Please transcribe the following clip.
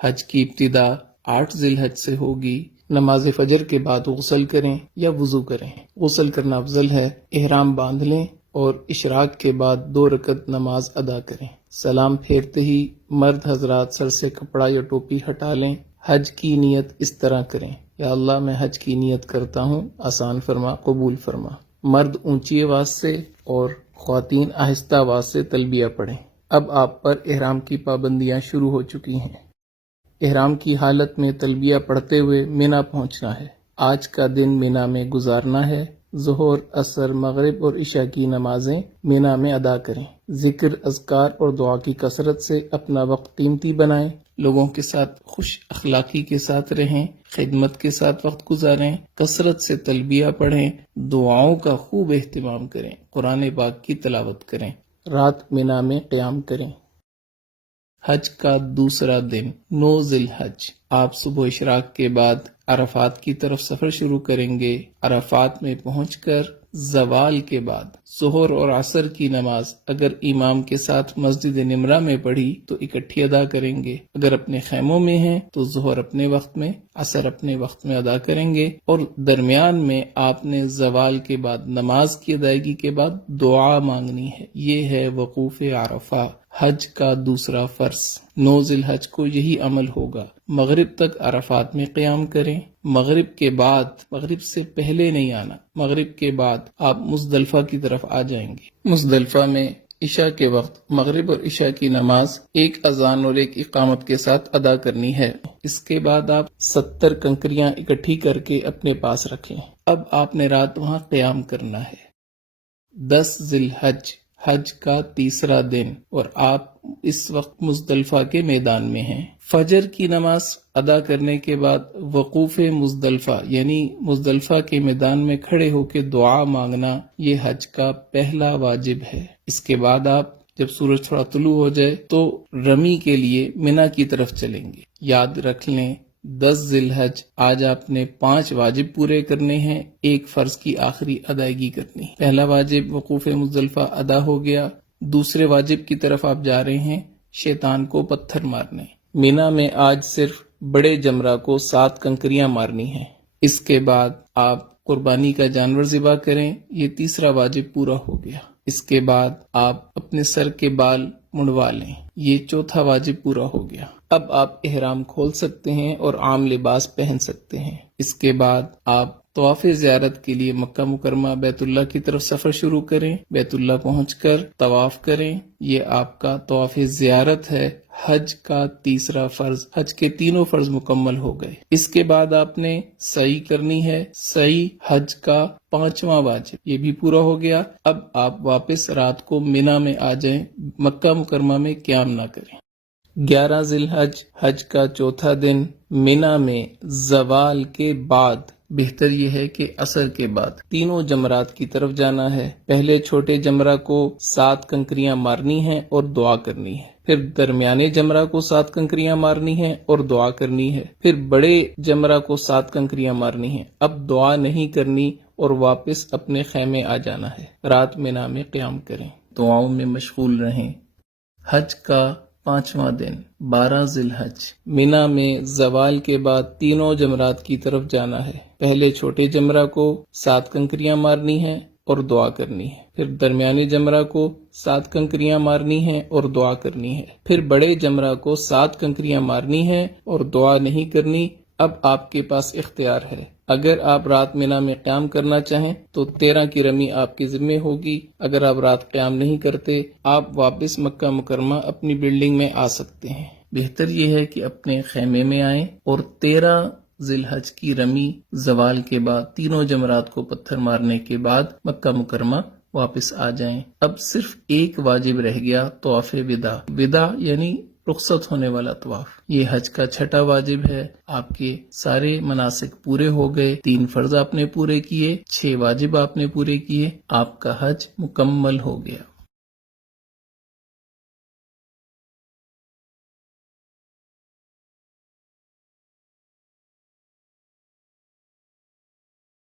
حج کی ابتدا 8 ذی الحج سے ہوگی۔ نماز فجر کے بعد غسل کریں یا وضو کریں۔ غسل کرنا افضل ہے۔ احرام باندھ لیں اور اشراق کے بعد 2 رکعت نماز ادا کریں۔ سلام پھیرتے ہی مرد حضرات سر سے کپڑا یا ٹوپی ہٹا لیں۔ حج کی نیت اس طرح کریں: یا اللہ میں حج کی نیت کرتا ہوں، آسان فرما، قبول فرما۔ مرد اونچی آواز سے اور خواتین آہستہ آواز سے تلبیہ پڑھیں۔ اب آپ پر احرام کی پابندیاں شروع ہو چکی ہیں۔ احرام کی حالت میں تلبیہ پڑھتے ہوئے مینا پہنچنا ہے۔ آج کا دن مینا میں گزارنا ہے۔ ظہر، عصر، مغرب اور عشاء کی نمازیں مینا میں ادا کریں۔ ذکر، اذکار اور دعا کی کثرت سے اپنا وقت قیمتی بنائیں۔ لوگوں کے ساتھ خوش اخلاقی کے ساتھ رہیں، خدمت کے ساتھ وقت گزاریں، کثرت سے تلبیہ پڑھیں، دعاؤں کا خوب اہتمام کریں، قرآن پاک کی تلاوت کریں، رات مینا میں قیام کریں۔ حج کا دوسرا دن 9 ذی الحج، آپ صبح اشراق کے بعد عرفات کی طرف سفر شروع کریں گے۔ عرفات میں پہنچ کر زوال کے بعد ظہر اور عصر کی نماز اگر امام کے ساتھ مسجد نمرہ میں پڑھی تو اکٹھی ادا کریں گے۔ اگر اپنے خیموں میں ہیں تو ظہر اپنے وقت میں، عصر اپنے وقت میں ادا کریں گے، اور درمیان میں آپ نے زوال کے بعد نماز کی ادائیگی کے بعد دعا مانگنی ہے۔ یہ ہے وقوف عرفہ، حج کا دوسرا فرض۔ 9 ذی الحج کو یہی عمل ہوگا۔ مغرب تک عرفات میں قیام کریں۔ مغرب کے بعد، مغرب سے پہلے نہیں آنا، مغرب کے بعد آپ مزدلفہ کی طرف آ جائیں گے۔ مزدلفہ میں عشاء کے وقت مغرب اور عشاء کی نماز ایک اذان اور ایک اقامت کے ساتھ ادا کرنی ہے۔ اس کے بعد آپ 70 کنکریاں اکٹھی کر کے اپنے پاس رکھیں۔ اب آپ نے رات وہاں قیام کرنا ہے۔ 10 ذی الحج، حج کا تیسرا دن، اور آپ اس وقت مزدلفہ کے میدان میں ہیں۔ فجر کی نماز ادا کرنے کے بعد وقوف مزدلفہ یعنی مزدلفہ کے میدان میں کھڑے ہو کے دعا مانگنا، یہ حج کا پہلا واجب ہے۔ اس کے بعد آپ جب سورج تھوڑا طلوع ہو جائے تو رمی کے لیے مینا کی طرف چلیں گے۔ یاد رکھ لیں 10 ذی الحج آج آپ نے 5 واجب پورے کرنے ہیں، ایک فرض کی آخری ادائیگی کرنی ہے۔ پہلا واجب وقوف مزدلفہ ادا ہو گیا۔ دوسرے واجب کی طرف آپ جا رہے ہیں، شیطان کو پتھر مارنے۔ مینا میں آج صرف بڑے جمرہ کو 7 کنکریاں مارنی ہیں۔ اس کے بعد آپ قربانی کا جانور ذبح کریں، یہ تیسرا واجب پورا ہو گیا۔ اس کے بعد آپ اپنے سر کے بال منڈوا لیں، یہ چوتھا واجب پورا ہو گیا۔ اب آپ احرام کھول سکتے ہیں اور عام لباس پہن سکتے ہیں۔ اس کے بعد آپ طواف زیارت کے لیے مکہ مکرمہ بیت اللہ کی طرف سفر شروع کریں۔ بیت اللہ پہنچ کر طواف کریں، یہ آپ کا طواف زیارت ہے۔ حج کا تیسرا فرض، حج کے تینوں فرض مکمل ہو گئے۔ اس کے بعد آپ نے سعی کرنی ہے، سعی حج کا 5واں واجب، یہ بھی پورا ہو گیا۔ اب آپ واپس رات کو مینا میں آ جائیں، مکہ مکرمہ میں قیام نہ کریں۔ 11 ذی الحج، حج کا چوتھا دن، مینا میں زوال کے بعد، بہتر یہ ہے کہ عصر کے بعد، تینوں جمرات کی طرف جانا ہے۔ پہلے چھوٹے جمرہ کو 7 کنکریاں مارنی ہیں اور دعا کرنی ہے۔ پھر درمیانے جمرہ کو 7 کنکریاں مارنی ہیں اور دعا کرنی ہے۔ پھر بڑے جمرہ کو 7 کنکریاں مارنی ہیں۔ اب دعا نہیں کرنی اور واپس اپنے خیمے آ جانا ہے۔ رات مینا میں قیام کریں، دعاؤں میں مشغول رہیں۔ حج کا 5واں دن، 12 ذی الحج، مینا میں زوال کے بعد تینوں جمرات کی طرف جانا ہے۔ پہلے چھوٹے جمرہ کو 7 کنکریاں مارنی ہیں اور دعا کرنی ہے۔ پھر درمیانے جمرہ کو 7 کنکریاں مارنی ہیں اور دعا کرنی ہے۔ پھر بڑے جمرہ کو 7 کنکریاں مارنی ہیں اور دعا نہیں کرنی۔ اب آپ کے پاس اختیار ہے، اگر آپ رات مینا میں قیام کرنا چاہیں تو 13 کی رمی آپ کے ذمہ ہوگی۔ اگر آپ رات قیام نہیں کرتے، آپ واپس مکہ مکرمہ اپنی بلڈنگ میں آ سکتے ہیں۔ بہتر یہ ہے کہ اپنے خیمے میں آئیں اور 13 ذی الحج کی رمی زوال کے بعد تینوں جمرات کو پتھر مارنے کے بعد مکہ مکرمہ واپس آ جائیں۔ اب صرف ایک واجب رہ گیا، طواف وداع۔ وداع یعنی رخصت ہونے والا طواف، یہ حج کا 6واں واجب ہے۔ آپ کے سارے مناسک پورے ہو گئے، 3 فرض آپ نے پورے کیے، 6 واجب آپ نے پورے کیے، آپ کا حج مکمل ہو گیا۔